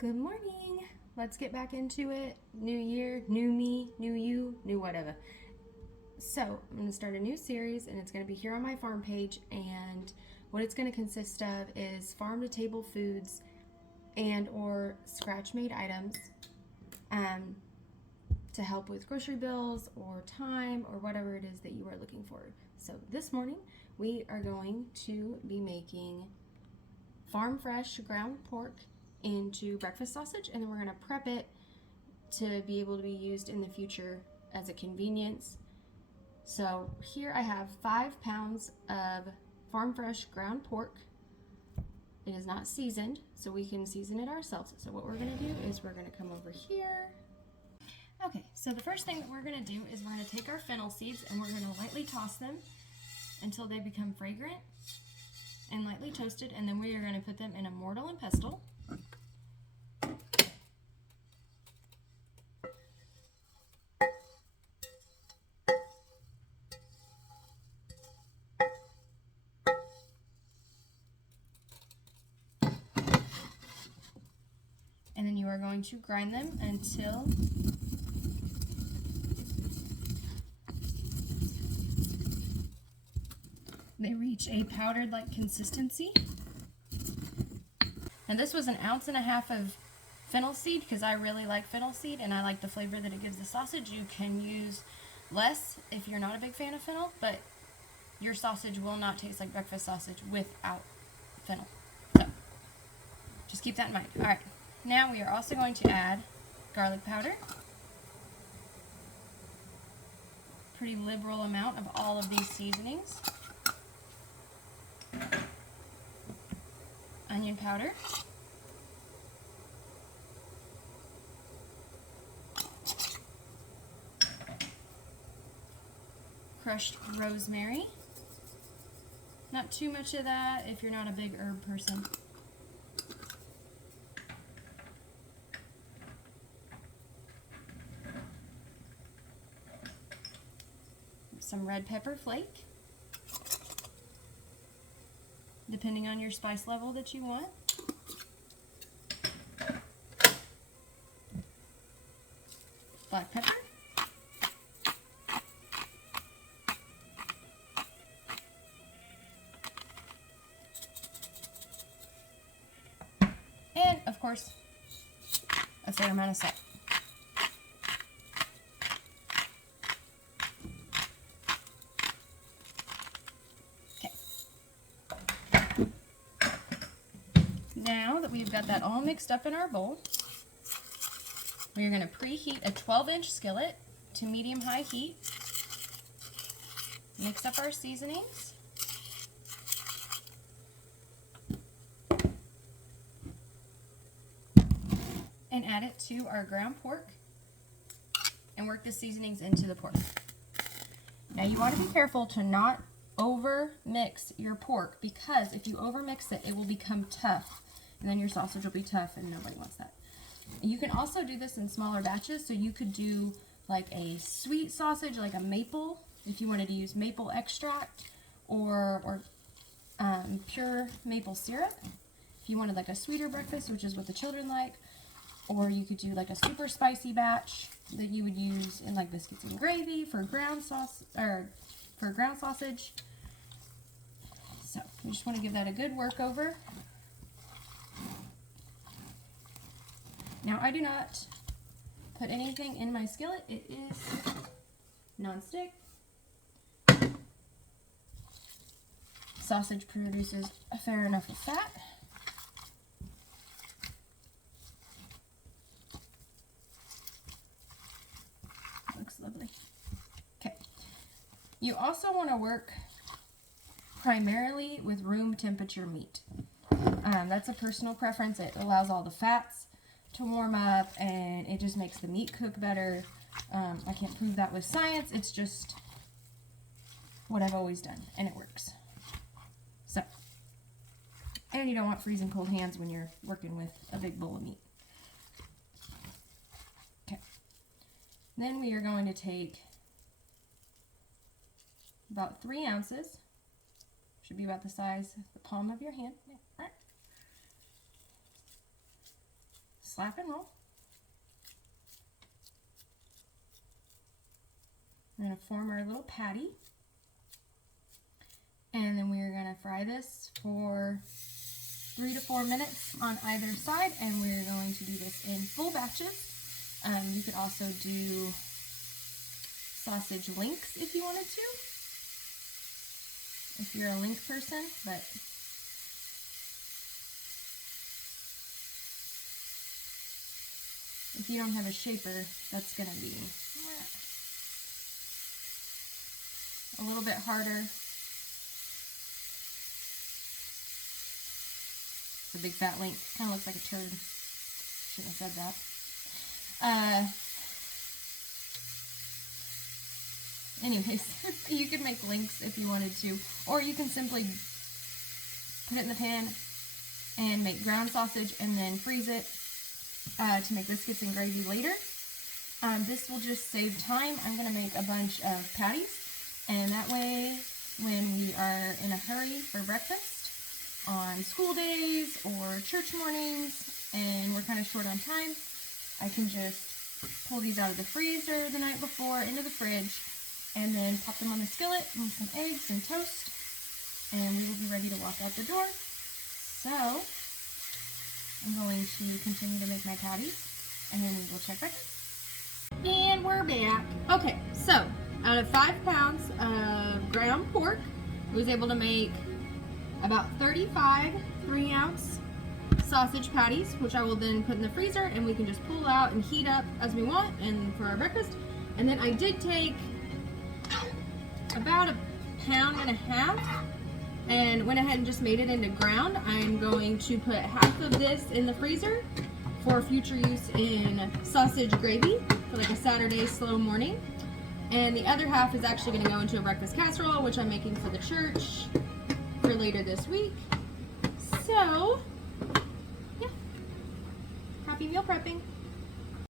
Good morning. Let's get back into it. New year, new me, new you, new whatever. So, I'm going to start a new series and it's going to be here on my farm page. And what it's going to consist of is farm to table foods and or scratch made items um, to help with grocery bills or time or whatever it is that you are looking for. So, this morning we are going to be making farm fresh ground pork into breakfast sausage, and then we're going to prep it to be able to be used in the future as a convenience. So here I have 5 pounds of farm fresh ground pork. It is not seasoned, so we can season it ourselves. So what we're going to do is we're going to come over here. Okay, so the first thing that we're going to do is we're going to take our fennel seeds and we're going to lightly toss them until they become fragrant and lightly toasted, and then we are going to put them in a mortar and pestle. And then you are going to grind them until they reach a powdered-like consistency. And this was 1.5 ounces of fennel seed because I really like fennel seed and I like the flavor that it gives the sausage. You can use less if you're not a big fan of fennel, but your sausage will not taste like breakfast sausage without fennel. So just keep that in mind. All right, now we are also going to add garlic powder. Pretty liberal amount of all of these seasonings. Onion powder. Crushed rosemary. Not too much of that if you're not a big herb person. Some red pepper flake, depending on your spice level that you want. Black pepper. And, of course, a fair amount of salt. Now that we've got that all mixed up in our bowl, we're going to preheat a 12-inch skillet to medium-high heat. Mix up our seasonings. And add it to our ground pork and work the seasonings into the pork. Now you want to be careful to not over mix your pork, because if you over mix it, it will become tough. And then your sausage will be tough and nobody wants that. You can also do this in smaller batches, so you could do like a sweet sausage, like a maple, if you wanted to use maple extract or pure maple syrup. If you wanted like a sweeter breakfast, which is what the children like, or you could do like a super spicy batch that you would use in like biscuits and gravy for ground sauce or for ground sausage. So we just want to give that a good work over. Now, I do not put anything in my skillet. It is non-stick. Sausage produces a fair enough of fat. Looks lovely. Okay. You also want to work primarily with room temperature meat. That's a personal preference. It allows all the fats to warm up and it just makes the meat cook better. I can't prove that with science. It's just what I've always done and it works. So, and you don't want freezing cold hands when you're working with a big bowl of meat. Okay. Then we are going to take about 3 ounces. Should be about the size of the palm of your hand. slap and roll. We're going to form our little patty. And then we're going to fry this for 3 to 4 minutes on either side, and we're going to do this in full batches. You could also do sausage links if you wanted to, if you're a link person, but if you don't have a shaper, that's going to be a little bit harder. It's a big fat link. Kind of looks like a turd. Shouldn't have said that. Anyways, you could make links if you wanted to, or you can simply put it in the pan and make ground sausage and then freeze it to make biscuits and gravy later. This will just save time. I'm going to make a bunch of patties, and that way when we are in a hurry for breakfast on school days or church mornings and we're kind of short on time, I can just pull these out of the freezer the night before into the fridge and then pop them on the skillet with some eggs and toast, and we will be ready to walk out the door. So I'm going to continue to make my patties, and then we will check back in. And we're back. Okay, so out of 5 pounds of ground pork, I was able to make about 35 3-ounce sausage patties, which I will then put in the freezer, and we can just pull out and heat up as we want and for our breakfast. And then I did take about 1.5 pounds and went ahead and just made it into ground. I'm going to put half of this in the freezer for future use in sausage gravy for like a Saturday slow morning, and the other half is actually going to go into a breakfast casserole, which I'm making for the church for later this week. So yeah, happy meal prepping.